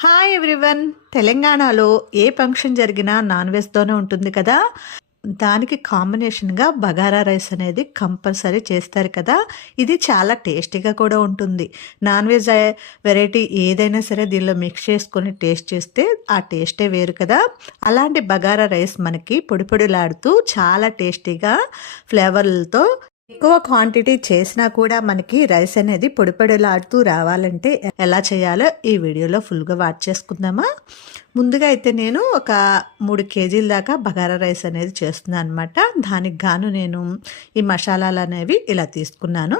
Hi everyone తెలంగాణలో ఏ function జరిగినా non వెజ్తోనే ఉంటుంది కదా. దానికి కాంబినేషన్గా బగారా రైస్ అనేది కంపల్సరీ చేస్తారు కదా. ఇది చాలా టేస్టీగా కూడా ఉంటుంది. నాన్ వెజ్ వెరైటీ ఏదైనా సరే దీనిలో మిక్స్ చేసుకొని టేస్ట్ చేస్తే ఆ టేస్టే వేరు కదా. అలాంటి బగారా రైస్ మనకి పొడిపొడిలాడుతూ చాలా టేస్టీగా ఫ్లేవర్లతో ఎక్కువ క్వాంటిటీ చేసినా కూడా మనకి రైస్ అనేది పొడిపొడిలాడుతూ రావాలంటే ఎలా చేయాలో ఈ వీడియోలో ఫుల్గా వాచ్ చేసుకుందామా? ముందుగా అయితే నేను ఒక మూడు కేజీల దాకా బగారా రైస్ అనేది చేస్తున్నాను అనమాట దానికి గాను నేను ఈ మసాలాలు అనేవి ఇలా తీసుకున్నాను.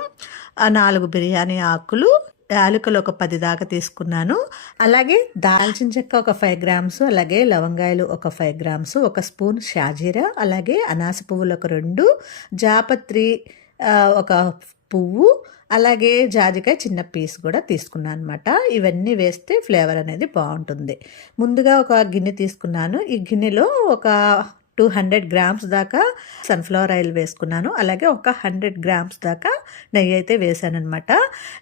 నాలుగు బిర్యానీ ఆకులు యాలకులు ఒక పది దాకా తీసుకున్నాను. అలాగే దాల్చిన చెక్క ఒక ఫైవ్ గ్రామ్స్ అలాగే లవంగాయలు ఒక ఫైవ్ గ్రామ్స్ ఒక స్పూన్ షాజీరా అలాగే అనాస పువ్వులు ఒక రెండు జాపత్రి ఒక పువ్వు అలాగే జాజికాయ చిన్న పీస్ కూడా తీసుకున్నాను అనమాట ఇవన్నీ వేస్తే ఫ్లేవర్ అనేది బాగుంటుంది. ముందుగా ఒక గిన్నె తీసుకున్నాను. ఈ గిన్నెలో ఒక టూ హండ్రెడ్ గ్రామ్స్ దాకా సన్ఫ్లవర్ ఆయిల్ వేసుకున్నాను. అలాగే ఒక హండ్రెడ్ గ్రామ్స్ దాకా నెయ్యి అయితే వేసాను అనమాట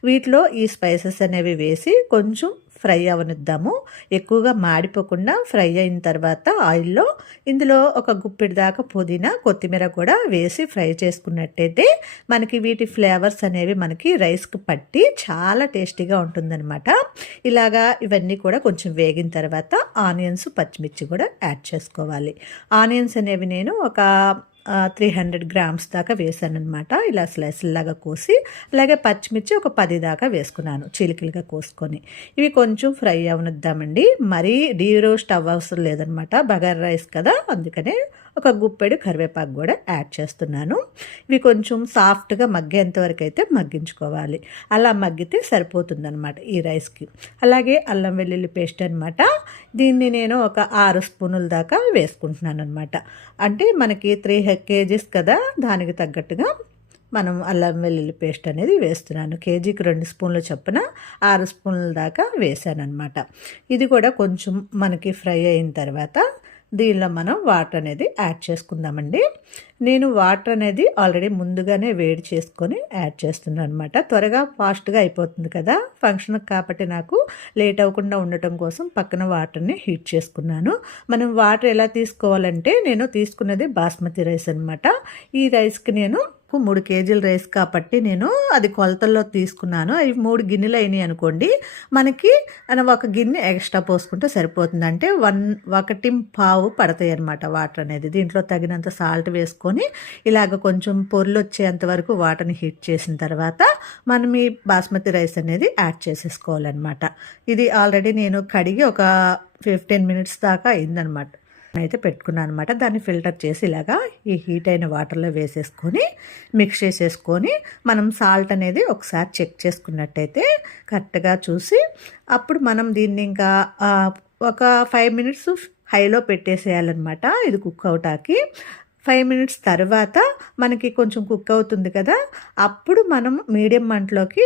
వీటిలో ఈ స్పైసెస్ అనేవి వేసి కొంచెం ఫ్రై అవనిద్దాము. ఎక్కువగా మాడిపోకుండా ఫ్రై అయిన తర్వాత ఆయిల్లో ఇందులో ఒక గుప్పిడి దాకా పుదీనా కొత్తిమీర కూడా వేసి ఫ్రై చేసుకున్నట్టయితే మనకి వీటి ఫ్లేవర్స్ అనేవి మనకి రైస్కి పట్టి చాలా టేస్టీగా ఉంటుందన్నమాట. ఇలాగా ఇవన్నీ కూడా కొంచెం వేగిన తర్వాత ఆనియన్స్ పచ్చిమిర్చి కూడా యాడ్ చేసుకోవాలి. ఆనియన్స్ అనేవి నేను ఒక త్రీ హండ్రెడ్ గ్రామ్స్ దాకా వేసాను అనమాట ఇలా స్లైస్లాగా కోసి అలాగే పచ్చిమిర్చి ఒక పది దాకా వేసుకున్నాను చిలికిలుగా కోసుకొని. ఇవి కొంచెం ఫ్రై అవనిద్దామండి. మరీ డీ రోస్ట్ అవ్వవసరం లేదనమాట బగర్ రైస్ కదా అందుకనే ఒక గుప్పెడు కరివేపాకు కూడా యాడ్ చేస్తున్నాను. ఇవి కొంచెం సాఫ్ట్గా మగ్గేంత వరకు అయితే మగ్గించుకోవాలి. అలా మగ్గితే సరిపోతుందనమాట ఈ రైస్కి. అలాగే అల్లం వెల్లుల్లి పేస్ట్ అనమాట దీన్ని నేను ఒక ఆరు స్పూనుల దాకా వేసుకుంటున్నాను అనమాట అంటే మనకి త్రీ కేజీస్ కదా దానికి తగ్గట్టుగా మనం అల్లం వెల్లుల్లి పేస్ట్ అనేది వేస్తున్నాను. కేజీకి రెండు స్పూన్లు చొప్పున ఆరు స్పూన్ల దాకా వేసాను ఇది కూడా కొంచెం మనకి ఫ్రై అయిన తర్వాత దీనిలో మనం వాటర్ అనేది యాడ్ చేసుకుందామండి. నేను వాటర్ అనేది ఆల్రెడీ ముందుగానే వేడి చేసుకొని యాడ్ చేస్తున్నాను అనమాట త్వరగా ఫాస్ట్గా అయిపోతుంది కదా. ఫంక్షన్ కాబట్టి నాకు లేట్ అవ్వకుండా ఉండటం కోసం పక్కన వాటర్ని హీట్ చేసుకున్నాను. మనం వాటర్ ఎలా తీసుకోవాలంటే నేను తీసుకున్నది బాస్మతి రైస్ అనమాట ఈ రైస్కి నేను మూడు కేజీల రైస్ కాబట్టి నేను అది కొలతల్లో తీసుకున్నాను. అవి మూడు గిన్నెలు అయినాయి అనుకోండి మనకి ఒక గిన్నె ఎక్స్ట్రా పోసుకుంటే సరిపోతుంది. అంటే వన్ ఒకటి పావు పడతాయి అనమాట వాటర్ అనేది. దీంట్లో తగినంత సాల్ట్ వేసుకొని ఇలాగ కొంచెం పొర్లు వచ్చేంత వరకు వాటర్ని హీట్ చేసిన తర్వాత మనం ఈ బాస్మతి రైస్ అనేది యాడ్ చేసేసుకోవాలన్నమాట. ఇది ఆల్రెడీ నేను కడిగి ఒక ఫిఫ్టీన్ మినిట్స్ దాకా అయిందనమాట అయితే పెట్టుకున్నాను అనమాట దాన్ని ఫిల్టర్ చేసి ఇలాగా ఈ హీట్ అయిన వాటర్లో వేసేసుకొని మిక్స్ చేసేసుకొని మనం సాల్ట్ అనేది ఒకసారి చెక్ చేసుకున్నట్టయితే కరెక్ట్గా చూసి అప్పుడు మనం దీన్ని ఇంకా ఒక ఫైవ్ మినిట్స్ హైలో పెట్టేసేయాలన్నమాట. ఇది కుక్ అవుటాకి. ఫైవ్ మినిట్స్ తర్వాత మనకి కొంచెం కుక్ అవుతుంది కదా అప్పుడు మనం మీడియం మంటలోకి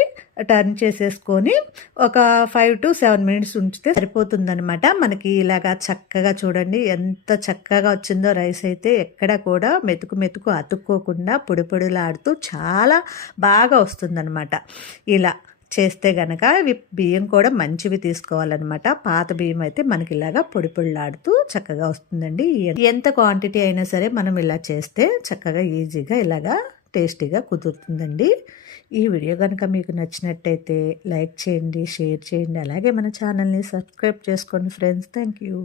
టర్న్ చేసేసుకొని ఒక ఫైవ్ టు సెవెన్ మినిట్స్ ఉంచితే సరిపోతుందనమాట మనకి ఇలాగా చక్కగా చూడండి ఎంత చక్కగా వచ్చిందో రైస్ అయితే ఎక్కడ కూడా మెతుకు మెతుకు అతుక్కోకుండా పొడి పొడిలాడుతూ చాలా బాగా వస్తుందన్నమాట. ఇలా చేస్తే గనక ఇవి బియ్యం కూడా మంచివి తీసుకోవాలన్నమాట. పాత బియ్యం అయితే మనకి ఇలాగా పొడి పొడిలాడుతూ చక్కగా వస్తుందండి. ఎంత క్వాంటిటీ అయినా సరే మనం ఇలా చేస్తే చక్కగా ఈజీగా ఇలాగా టేస్టీగా కుదురుతుందండి. ఈ వీడియో కనుక మీకు నచ్చినట్టయితే లైక్ చేయండి షేర్ చేయండి అలాగే మన ఛానల్ని సబ్స్క్రైబ్ చేసుకోండి ఫ్రెండ్స్. Thank you